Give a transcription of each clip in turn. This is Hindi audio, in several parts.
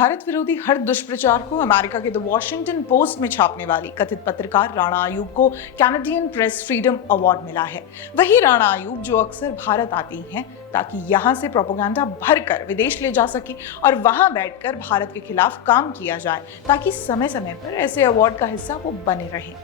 भारत विरोधी हर दुष्प्रचार को अमेरिका के द वॉशिंगटन पोस्ट में छापने वाली कथित पत्रकार राणा अयूब को कैनेडियन प्रेस फ्रीडम अवार्ड मिला है। वही राणा अयूब जो अक्सर भारत आती हैं ताकि यहां से प्रोपेगेंडा भरकर विदेश ले जा सके और वहां बैठकर भारत के खिलाफ काम किया जाए ताकि समय समय पर ऐसे अवार्ड का हिस्सा वो बने रहें।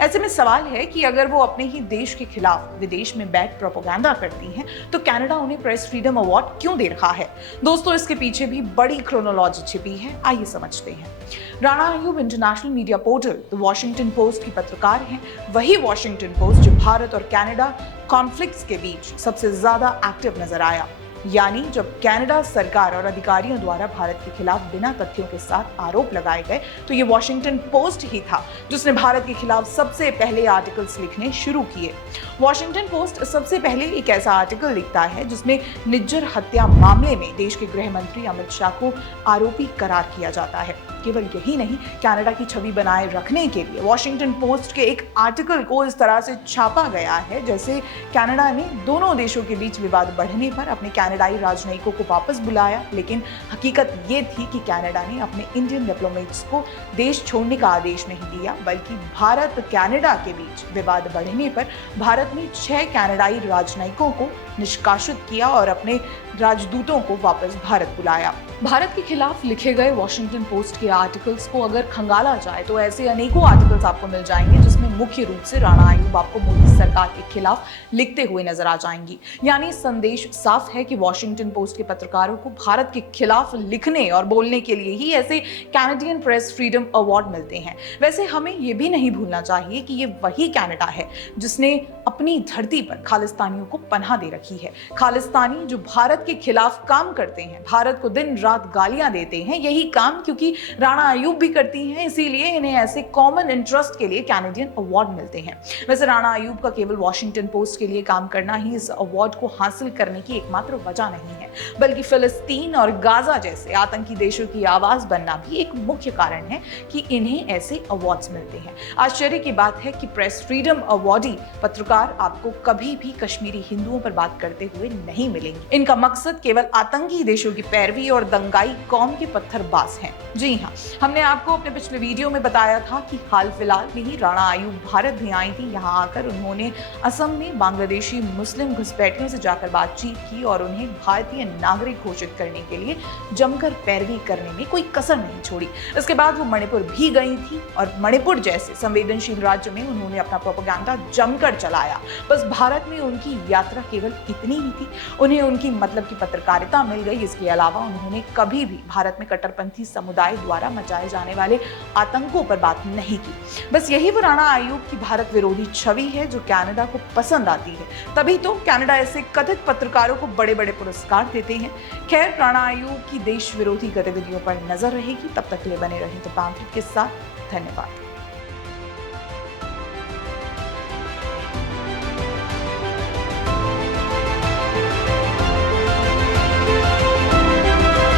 ऐसे में सवाल है कि अगर वो अपने ही देश के खिलाफ विदेश में बैठ प्रोपेगेंडा करती हैं तो कनाडा उन्हें प्रेस फ्रीडम अवार्ड क्यों दे रहा है? दोस्तों, इसके पीछे भी बड़ी क्रोनोलॉजी छिपी है, आइए समझते हैं। Rana Ayub international media portal the Washington post की पत्रकार हैं। वही वॉशिंगटन पोस्ट जो भारत और कनाडा कॉन्फ्लिक्ट्स के बीच सबसे ज्यादा एक्टिव नजर आया, यानी जब कनाडा सरकार और अधिकारियों द्वारा भारत के खिलाफ बिना तथ्यों के साथ आरोप लगाए गए तो ये वॉशिंगटन पोस्ट ही था जिसने भारत के खिलाफ सबसे पहले आर्टिकल्स लिखने शुरू किए। वॉशिंगटन पोस्ट सबसे पहले एक ऐसा आर्टिकल लिखता है जिसमें निज्जर हत्या मामले में देश के गृह मंत्री अमित शाह को आरोपी करार किया जाता है। केवल यही नहीं, कनाडा की छवि बनाए रखने के लिए वॉशिंगटन पोस्ट के एक आर्टिकल को इस तरह से छापा गया है जैसे कनाडा ने दोनों देशों के बीच विवाद बढ़ने पर अपने कनाडाई राजनयिकों को वापस बुलाया, लेकिन हकीकत ये थी कि कनाडा ने अपने इंडियन डिप्लोमेट्स को देश छोड़ने का आदेश नहीं दिया, बल्कि भारत कनाडा के बीच विवाद बढ़ने पर भारत ने 6 कनाडाई राजनयिकों को निष्कासित किया और अपने राजदूतों को वापस भारत बुलाया। भारत के खिलाफ लिखे गए वॉशिंगटन पोस्ट के आर्टिकल्स को अगर खंगाला जाए तो ऐसे अनेकों आर्टिकल्स आपको मिल जाएंगे जिसमें मुख्य रूप से राणा अयूब आपको मोदी सरकार के खिलाफ लिखते हुए नजर आ जाएंगी। यानी संदेश साफ है कि वॉशिंगटन पोस्ट के पत्रकारों को भारत के खिलाफ लिखने और बोलने के लिए ही ऐसे कैनेडियन प्रेस फ्रीडम अवार्ड मिलते हैं। वैसे हमें ये भी नहीं भूलना चाहिए कि ये वही कनाडा है जिसने अपनी धरती पर खालिस्तानियों को पनाह दे रखी है। खालिस्तानी जो भारत के खिलाफ काम करते हैं, भारत को दिन रात गालियां देते हैं, यही काम क्योंकि राणा अयूब भी करती हैं, इसीलिए इन्हें ऐसे कॉमन इंटरेस्ट के लिए कैनेडियन अवार्ड मिलते हैं। वैसे राणा अयूब का केवल वॉशिंगटन पोस्ट के लिए काम करना ही इस अवार्ड को हासिल करने की एकमात्र वजह नहीं है, बल्कि फिलिस्तीन और गाजा जैसे आतंकी देशों की आवाज बनना भी एक मुख्य कारण है कि इन्हें ऐसे अवार्ड्स मिलते हैं। आश्चर्य की बात है कि प्रेस फ्रीडम अवार्डी पत्रकार आपको कभी भी कश्मीरी हिंदुओं पर बात करते हुए नहीं मिलेंगे। इनका मकसद केवल आतंकी देशों की पैरवी और दंगाई कौम के पत्थरबाज हैं। जी हाँ, हमने आपको अपने पिछले वीडियो में बताया था कि हाल फिलहाल में ही राणा अयूब भारत भी आई थी। यहाँ आकर उन्होंने असम में बांग्लादेशी मुस्लिम घुसपैठियों से जाकर बातचीत की और उन्हें भारतीय नागरिक घोषित करने के लिए जमकर पैरवी करने में कोई कसर नहीं छोड़ी। इसके बाद वो मणिपुर भी गई थी और मणिपुर जैसे संवेदनशील राज्य में उन्होंने अपना प्रोपेगेंडा जमकर चलाया। बस भारत में उनकी यात्रा केवल इतनी ही थी, उन्हें उनकी मतलब की पत्रकारिता मिल गई। इसके अलावा उन्होंने कभी भी भारत में कट्टरपंथी समुदाय द्वारा मचाए जाने वाले आतंकों पर बात नहीं की। बस यही वो राणा अयूब की भारत विरोधी छवि है जो कनाडा को पसंद आती है। तभी तो कनाडा ऐसे कथित पत्रकारों को बड़े बड़े पुरस्कार देते हैं। खैर, राणा अयूब की देश विरोधी गतिविधियों पर नजर रहेगी। तब तक के लिए बने रहें द पैम्फलेट के साथ। धन्यवाद।